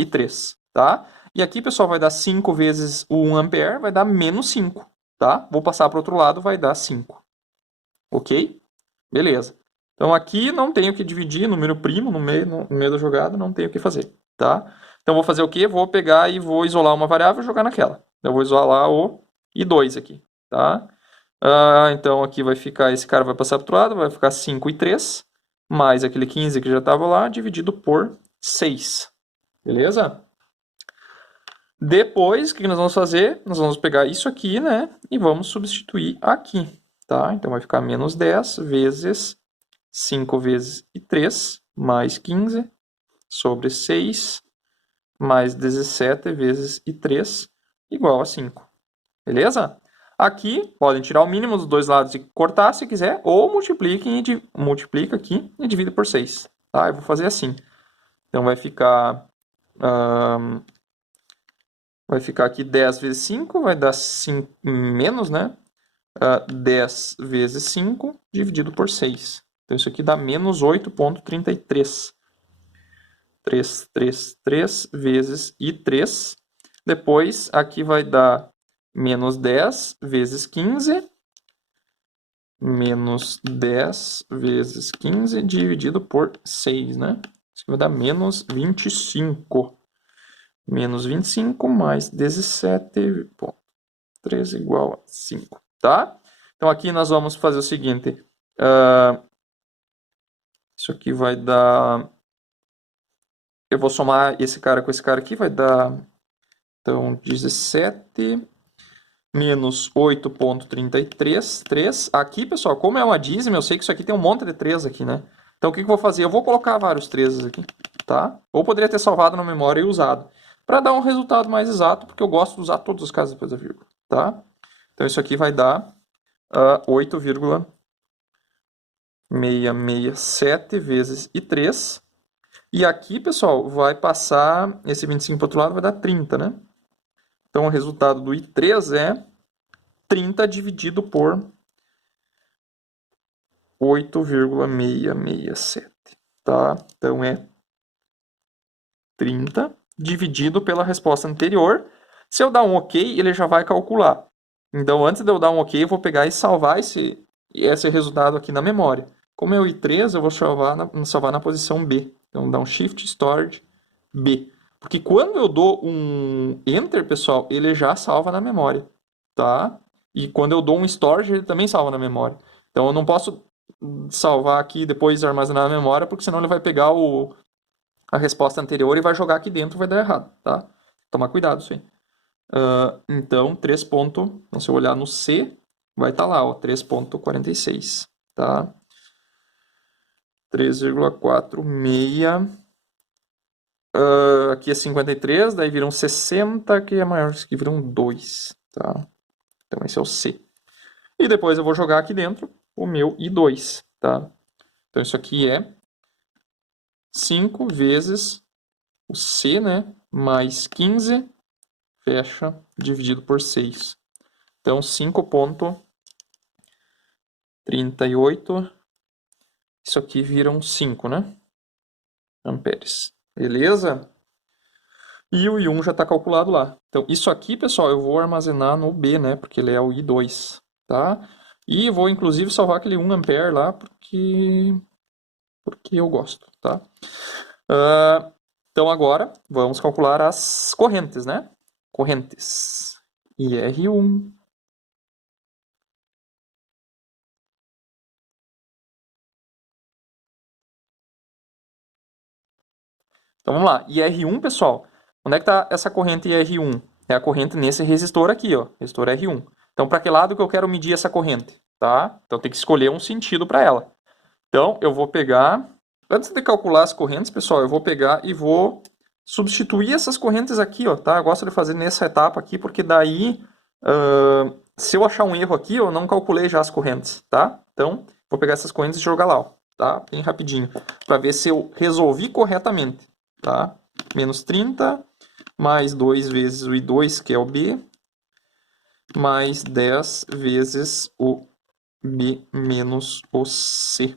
I3. Tá? E aqui, pessoal, vai dar 5 vezes o 1 ampere, vai dar menos 5. Tá? Vou passar para o outro lado, vai dar 5. Ok? Beleza. Então, aqui não tenho que dividir, número primo, no meio da jogada, não tenho o que fazer. Tá? Então, vou fazer o quê? Vou pegar e vou isolar uma variável e jogar naquela. Eu vou isolar o I2 aqui. Tá? Então, aqui vai ficar, esse cara vai passar para o outro lado, vai ficar 5 e 3, mais aquele 15 que já estava lá, dividido por 6. Beleza? Depois, o que nós vamos fazer? Nós vamos pegar isso aqui, né? E vamos substituir aqui, tá? Então, vai ficar menos 10 vezes 5 vezes e 3, mais 15, sobre 6, mais 17 vezes e 3, igual a 5. Beleza? Aqui, podem tirar o mínimo dos dois lados e cortar, se quiser, ou multiplica aqui e divide por 6. Tá? Eu vou fazer assim. Então, vai ficar aqui 10 vezes 5, vai dar 5 menos, né? 10 vezes 5 dividido por 6. Então, isso aqui dá menos 8,33. 3 vezes I3. Depois, aqui vai dar menos 10 vezes 15. Menos 10 vezes 15 dividido por 6, né? Isso aqui vai dar menos 25. Menos 25 mais 17,3 igual a 5, tá? Então, aqui nós vamos fazer o seguinte. Isso aqui vai dar... Eu vou somar esse cara com esse cara aqui, vai dar... Então, 17 menos 8,33. Aqui, pessoal, como é uma dízima, eu sei que isso aqui tem um monte de 3 aqui, né? Então, o que eu vou fazer? Eu vou colocar vários 3 aqui, tá? Ou poderia ter salvado na memória e usado. Para dar um resultado mais exato, porque eu gosto de usar todos os casos depois da vírgula, tá? Então, isso aqui vai dar 8,667 vezes I3. E aqui, pessoal, vai passar esse 25 para o outro lado, vai dar 30, né? Então, o resultado do I3 é 30 dividido por 8,667, tá? Então, é 30 dividido pela resposta anterior. Se eu dar um OK, ele já vai calcular. Então, antes de eu dar um OK, eu vou pegar e salvar esse resultado aqui na memória. Como é o I3, eu vou salvar na posição B. Então, dá um Shift Storage B. Porque quando eu dou um Enter, pessoal, ele já salva na memória, tá? E quando eu dou um Storage, ele também salva na memória. Então, eu não posso salvar aqui e depois armazenar na memória, porque senão ele vai pegar a resposta anterior e vai jogar aqui dentro, vai dar errado, tá? Tomar cuidado isso aí. Então, 3 ponto, então, se eu olhar no C, vai estar lá, ó, 3,46, tá? 3,46. Aqui é 53, daí viram 60, que é maior, isso aqui viram 2, tá? Então, esse é o C. E depois eu vou jogar aqui dentro o meu I2, tá? Então, isso aqui é 5 vezes o C, né? Mais 15, fecha, dividido por 6. Então, 5,38. Isso aqui viram 5, né? Amperes. Beleza? E o I1 já está calculado lá. Então, isso aqui, pessoal, eu vou armazenar no B, né? Porque ele é o I2. tá? E vou, inclusive, salvar aquele 1 ampere lá, porque eu gosto, tá? Então, agora, vamos calcular as correntes, né? Correntes. IR1. Então, vamos lá. IR1, pessoal. Onde é que está essa corrente IR1? É a corrente nesse resistor aqui, ó. Resistor R1. Então, para que lado que eu quero medir essa corrente? Tá? Então, tem que escolher um sentido para ela. Então, eu vou pegar... Antes de calcular as correntes, pessoal, eu vou pegar e vou substituir essas correntes aqui, ó, tá? Eu gosto de fazer nessa etapa aqui, porque daí, se eu achar um erro aqui, eu não calculei já as correntes, tá? Então, vou pegar essas correntes e jogar lá, ó, tá? Bem rapidinho, para ver se eu resolvi corretamente, tá? Menos 30, mais 2 vezes o I2, que é o B, mais 10 vezes o B menos o C,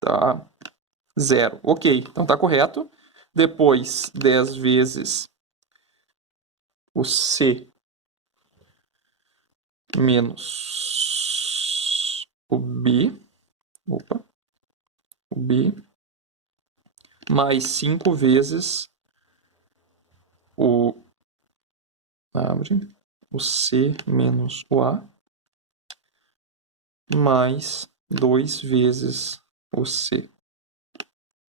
tá? 0. Ok, então tá correto. Depois, 10 vezes o C menos o B. Opa. O B. Mais 5 vezes o... Abre. O C menos o A. Mais 2 vezes o C.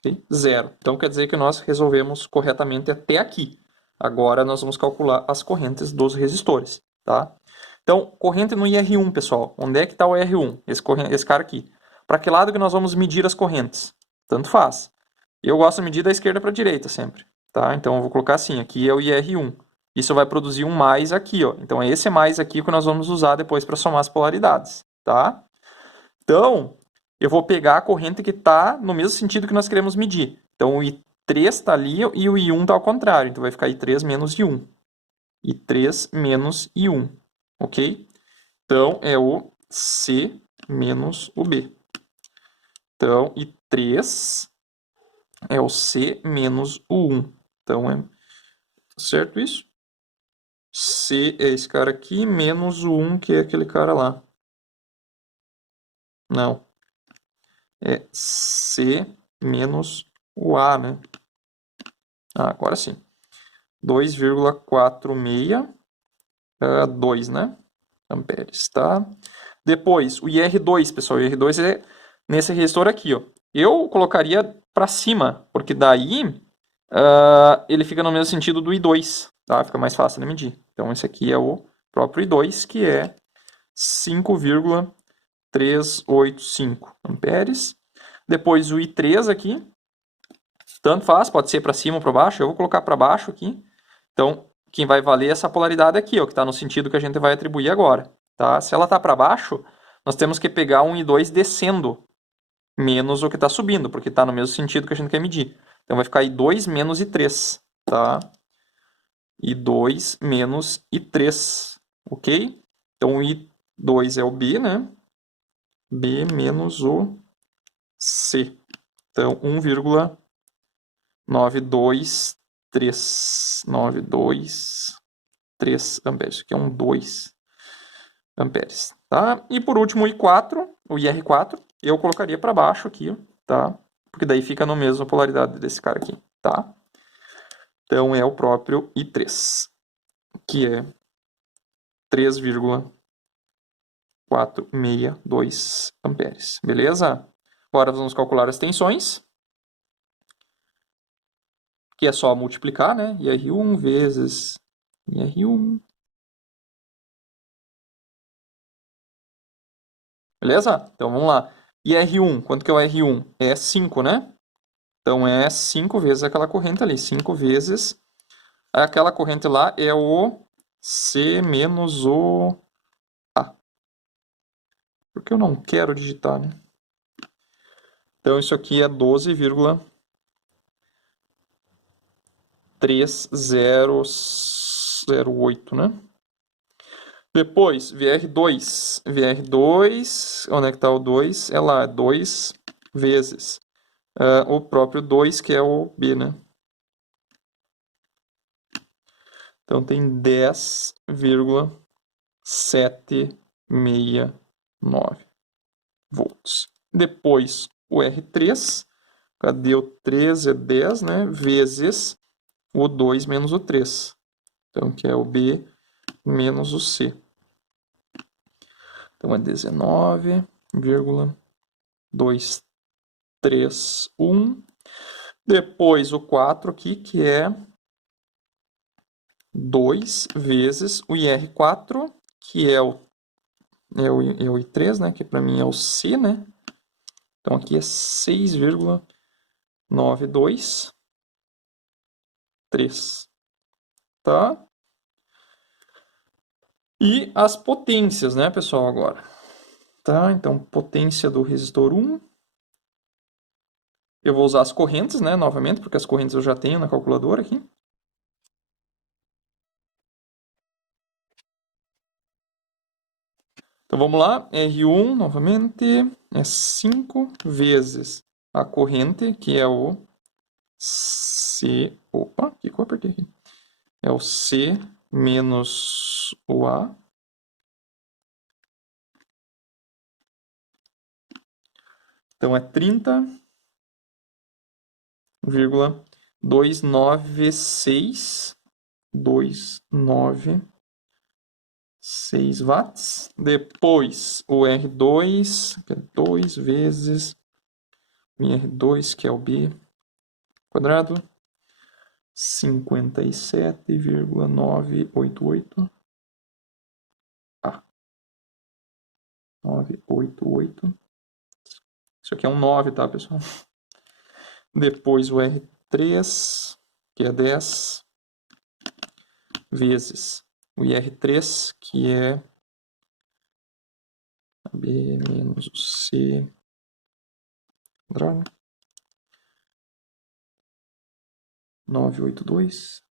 Okay? 0. Então, quer dizer que nós resolvemos corretamente até aqui. Agora, nós vamos calcular as correntes dos resistores, tá? Então, corrente no IR1, pessoal. Onde é que está o IR1? Esse cara aqui. Para que lado que nós vamos medir as correntes? Tanto faz. Eu gosto de medir da esquerda para a direita sempre, tá? Então, eu vou colocar assim, aqui é o IR1. Isso vai produzir um mais aqui, ó. Então, é esse mais aqui que nós vamos usar depois para somar as polaridades, tá? Então, eu vou pegar a corrente que está no mesmo sentido que nós queremos medir. Então, o I3 está ali e o I1 está ao contrário. Então, vai ficar I3 menos I1. I3 menos I1. Ok? Então, é o C menos o B. Então, I3 é o C menos o 1. Então, é certo isso? C é esse cara aqui, menos o 1, que é aquele cara lá. Não. É C menos o A, né? Ah, agora sim. 2,46, né? Amperes, tá? Depois, o IR2, pessoal. O IR2 é nesse resistor aqui, ó. Eu colocaria para cima, porque daí ele fica no mesmo sentido do I2, tá? Fica mais fácil de medir. Então, esse aqui é o próprio I2, que é 5,385 amperes. Depois, o I3 aqui, tanto faz, pode ser para cima ou para baixo. Eu vou colocar para baixo aqui. Então, quem vai valer é essa polaridade aqui, ó, que está no sentido que a gente vai atribuir agora. Tá? Se ela está para baixo, nós temos que pegar um I2 descendo, menos o que está subindo, porque está no mesmo sentido que a gente quer medir. Então, vai ficar I2 menos I3. Tá? I2 menos I3. Ok? Então, o I2 é o B, né? B menos o C. Então, 1,923 amperes. Isso aqui é um 2 amperes, tá? E por último, o I4, o IR4, eu colocaria para baixo aqui, tá? Porque daí fica na mesma polaridade desse cara aqui, tá? Então é o próprio I3, que é 3,462 amperes, beleza? Agora vamos calcular as tensões, que é só multiplicar, né? IR1 vezes IR1. Beleza? Então vamos lá. IR1, quanto que é o R1? É 5, né? Então é 5 vezes aquela corrente ali. 5 vezes aquela corrente lá é o C menos o A. Porque eu não quero digitar, né? Então isso aqui é 12,3008, né? Depois, VR2. VR2, onde é que está o 2? É lá, 2 vezes o próprio 2, que é o B, né? Então tem 10,7 2,69 volts. Depois o R3, cadê o 3? É 10, né? Vezes o 2 menos o 3. Então, que é o B menos o C. Então, é 19,231. Depois o 4 aqui, que é 2 vezes o IR4, que é o I3, né? Que para mim é o C, né? Então, aqui é 6,923. Tá? E as potências, né, pessoal, agora. Tá? Então, potência do resistor 1. Eu vou usar as correntes, né, novamente, porque as correntes eu já tenho na calculadora aqui. Então, vamos lá. R1, novamente, é 5 vezes a corrente, que é o C... Opa, o que eu apertei aqui? É o C menos o A. Então, é 30,296 watts. Depois o R2, que é 2 vezes o R2, que é o B quadrado, 57,988. 988. Isso aqui é um 9, tá, pessoal? Depois o R3, que é 10, vezes o IR3, que é B menos o C quadrado, 982.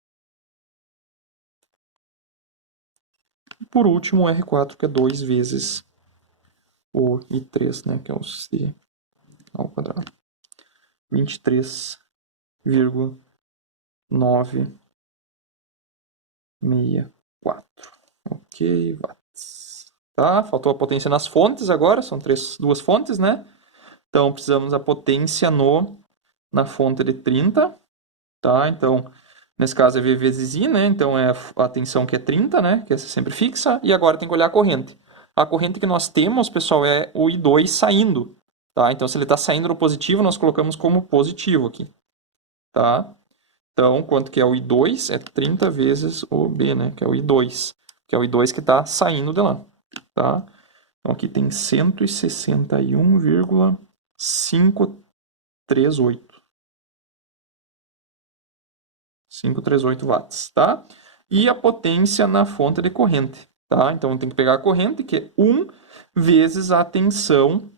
Por último, o R4, que é 2 vezes o I3, né, que é o C ao quadrado. 23,964. Ok, watts. Tá, faltou a potência nas fontes agora, são duas fontes, né? Então, precisamos da potência na fonte de 30, tá? Então, nesse caso é V vezes I, né? Então, é a tensão que é 30, né? Que é sempre fixa. E agora tem que olhar a corrente. A corrente que nós temos, pessoal, é o I2 saindo, tá? Então, se ele está saindo no positivo, nós colocamos como positivo aqui, tá? Então, quanto que é o I2? É 30 vezes o B, né? Que é o I2. Que é o I2 que está saindo de lá, tá? Então, aqui tem 161,538. 538 watts, tá? E a potência na fonte de corrente, tá? Então, tem que pegar a corrente, que é 1 vezes a tensão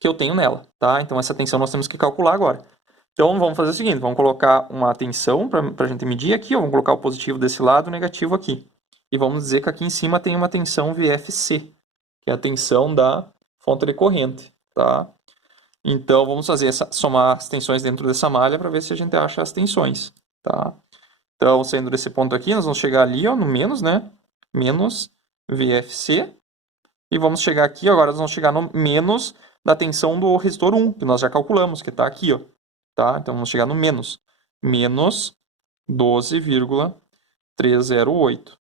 que eu tenho nela, tá? Então, essa tensão nós temos que calcular agora. Então, vamos fazer o seguinte, vamos colocar uma tensão para a gente medir aqui, ó, vamos colocar o positivo desse lado e o negativo aqui. E vamos dizer que aqui em cima tem uma tensão VFC, que é a tensão da fonte de corrente, tá? Então, vamos somar as tensões dentro dessa malha para ver se a gente acha as tensões, tá? Então, saindo desse ponto aqui, nós vamos chegar ali, ó, no menos, né? Menos VFC. E vamos chegar aqui, agora nós vamos chegar no menos da tensão do resistor 1, que nós já calculamos, que está aqui, ó. Tá? Então, vamos chegar no menos. Menos 12,308.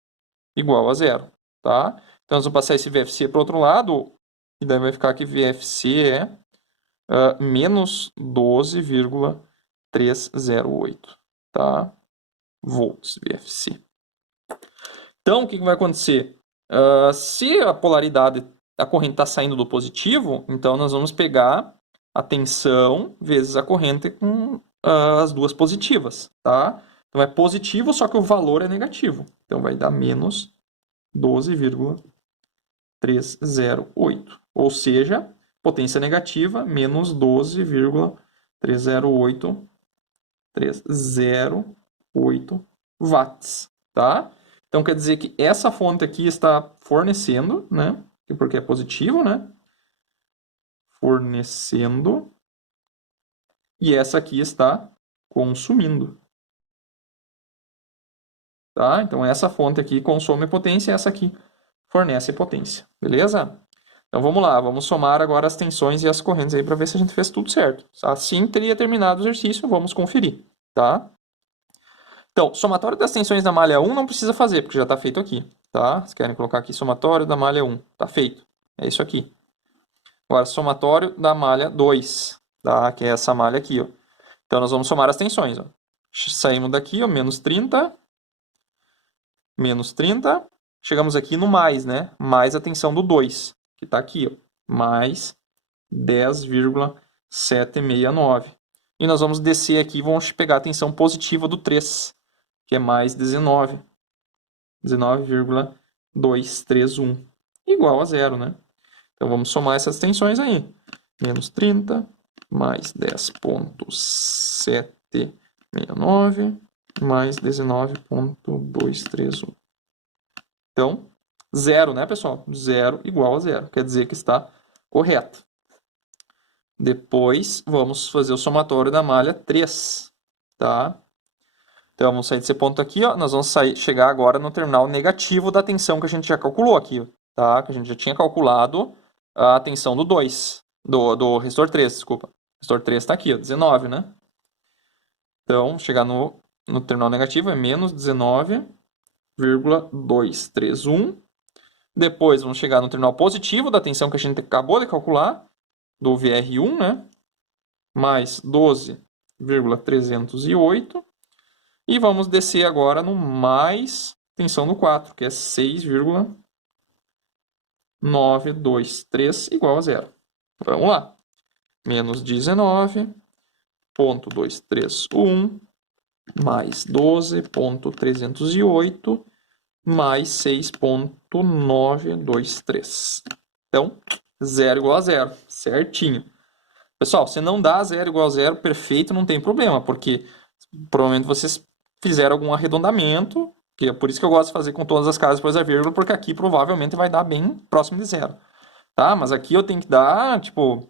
Igual a zero, tá? Então, nós vamos passar esse VFC para o outro lado, e daí vai ficar que VFC é menos 12,308, tá? Volts VFC. Então, o que vai acontecer? Se a polaridade, a corrente está saindo do positivo, então nós vamos pegar a tensão vezes a corrente com as duas positivas, tá? Então é positivo, só que o valor é negativo. Então vai dar menos 12,308. Ou seja, potência negativa, menos 12,308 watts, tá? Então quer dizer que essa fonte aqui está fornecendo, né? Porque é positivo, né? Fornecendo. E essa aqui está consumindo. Tá? Então essa fonte aqui consome potência e essa aqui fornece potência, beleza? Então vamos lá, vamos somar agora as tensões e as correntes aí para ver se a gente fez tudo certo. Assim teria terminado o exercício, vamos conferir, tá? Então, somatório das tensões da malha 1 não precisa fazer, porque já está feito aqui, tá? Se querem colocar aqui somatório da malha 1, está feito. É isso aqui. Agora, somatório da malha 2, tá? Que é essa malha aqui, ó. Então, nós vamos somar as tensões, ó. Saímos daqui, ó, menos 30, chegamos aqui no mais, né? Mais a tensão do 2, que está aqui, ó, mais 10,769. E nós vamos descer aqui e vamos pegar a tensão positiva do 3, que é mais 19,231, igual a zero, né? Então vamos somar essas tensões aí. Menos 30, mais 10,769, mais 19,231. Então, zero, né, pessoal? Zero igual a zero. Quer dizer que está correto. Depois, vamos fazer o somatório da malha 3, tá? Então, vamos sair desse ponto aqui, ó. Nós vamos chegar agora no terminal negativo da tensão que a gente já calculou aqui, ó, tá? Que a gente já tinha calculado a tensão do 2, do resistor 3, desculpa. O resistor 3 está aqui, ó, 19, né? Então, chegar no terminal negativo é menos 19,231. Depois, vamos chegar no terminal positivo da tensão que a gente acabou de calcular, do VR1, né? Mais 12,308. E vamos descer agora no mais tensão do 4, que é 6,923, igual a zero. Vamos lá. Menos 19,231 mais 12,308 mais 6,923. Então, zero igual a zero, certinho. Pessoal, se não dá zero igual a zero, perfeito, não tem problema, porque provavelmente vocês fizeram algum arredondamento, que é por isso que eu gosto de fazer com todas as casas depois da vírgula, porque aqui provavelmente vai dar bem próximo de zero. Tá? Mas aqui eu tenho que dar, tipo,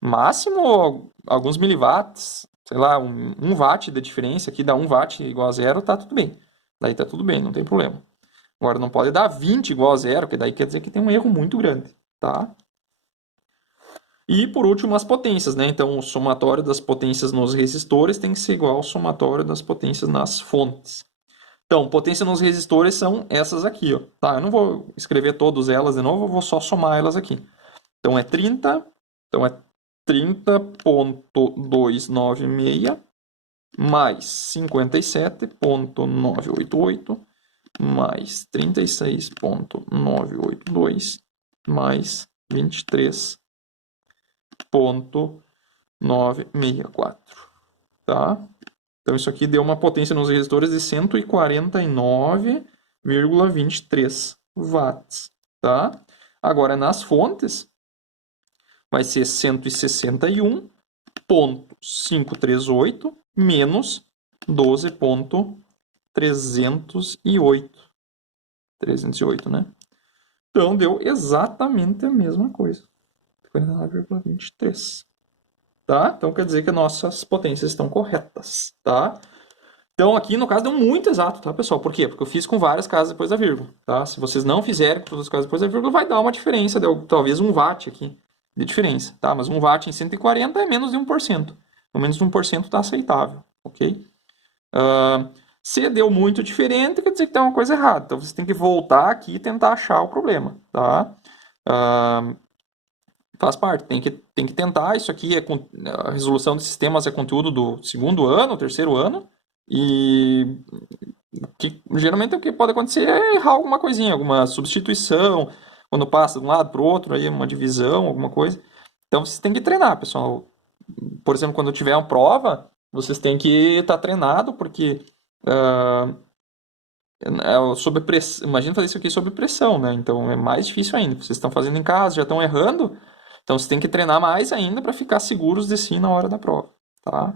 máximo alguns miliwatts, sei lá, 1 watt de diferença, aqui dá 1 watt igual a zero, tá tudo bem. Daí tá tudo bem, não tem problema. Agora não pode dar 20 igual a zero, porque daí quer dizer que tem um erro muito grande, tá? E por último as potências, né? Então o somatório das potências nos resistores tem que ser igual ao somatório das potências nas fontes. Então, potência nos resistores são essas aqui, ó. Tá, eu não vou escrever todas elas de novo, eu vou só somar elas aqui. Então é 30, então é 30,296 mais 57,988 mais 36,982 mais 23,964, tá? Então isso aqui deu uma potência nos resistores de 149,23 watts, tá? Agora nas fontes vai ser 161,538 menos 12,308. 308, né? Então deu exatamente a mesma coisa. 49,23. Tá? Então quer dizer que nossas potências estão corretas, tá? Então aqui no caso deu muito exato, tá, pessoal? Por quê? Porque eu fiz com várias casas depois da vírgula, tá? Se vocês não fizerem com todas as casas depois da vírgula, vai dar uma diferença, deu talvez 1 watt aqui de diferença, tá? Mas 1 watt em 140 é menos de 1%. Pelo menos 1% está aceitável, ok? Se deu muito diferente, quer dizer que tem uma coisa errada. Então você tem que voltar aqui e tentar achar o problema, tá? Faz parte, tem que tentar. Isso aqui a resolução de sistemas é conteúdo do 2º ano, 3º ano, e geralmente o que pode acontecer é errar alguma coisinha, alguma substituição, quando passa de um lado para o outro, aí uma divisão, alguma coisa. Então vocês têm que treinar, pessoal. Por exemplo, quando tiver uma prova, vocês têm que estar treinado, porque sob pressão, imagina fazer isso aqui sob pressão, né? Então é mais difícil ainda. Vocês estão fazendo em casa, já estão errando, então vocês têm que treinar mais ainda para ficar seguros de si na hora da prova, tá?